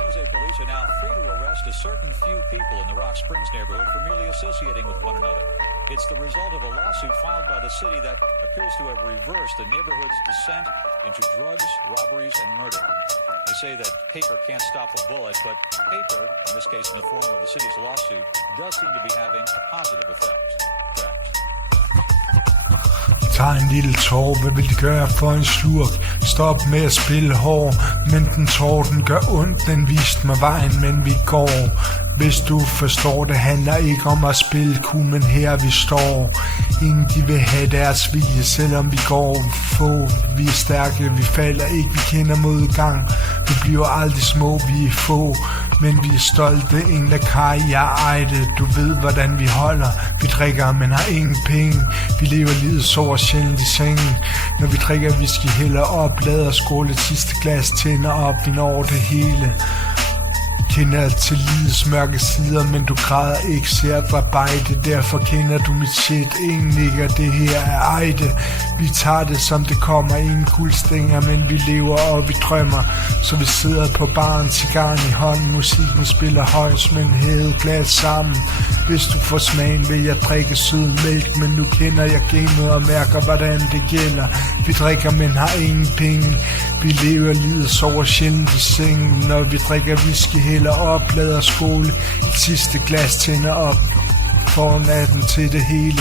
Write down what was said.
San Jose police are now free to arrest a certain few people in the Rock Springs neighborhood for merely associating with one another. It's the result of a lawsuit filed by the city that appears to have reversed the neighborhood's descent into drugs, robberies, and murder. They say that paper can't stop a bullet, but paper, in this case in the form of the city's lawsuit, does seem to be having a positive effect. Tag en lille tår, hvad vil de gøre for en slurk? Stop med at spille hård, men den tår, den gør ondt. Den viste mig vejen, men vi går. Hvis du forstår, det handler ikke om at spille cool, men her vi står. Ingen de vil have deres vilje, selvom vi går få. Vi er stærke, vi falder ikke, vi kender modgang. Vi bliver aldrig små, vi er få. Men vi er stolte, ingen lakar i ejde. Du ved hvordan vi holder. Vi drikker, men har ingen penge. Vi lever livet sover sjældent i sengen. Når vi drikker whisky, hælder op, lader skåle et sidste glas, tænder op, vi når det hele. Kender til livets mørke sider, men du græder ikke, ser et arbejde. Derfor kender du mit shit, ingen nikker, det her er ejde. Vi tager det som det kommer, ingen guldstænger, men vi lever og vi drømmer. Så vi sidder på baren, cigaren i hånden, musikken spiller højst, men hævet glas sammen. Hvis du får smagen, vil jeg drikke sød mælk, men nu kender jeg gamet og mærker, hvordan det gælder. Vi drikker, men har ingen penge. Vi lever livet, sover sjældent i sengen. Når vi drikker whisky, hælder op, lader skåle, et sidste glas, tænder op, får natten til det hele.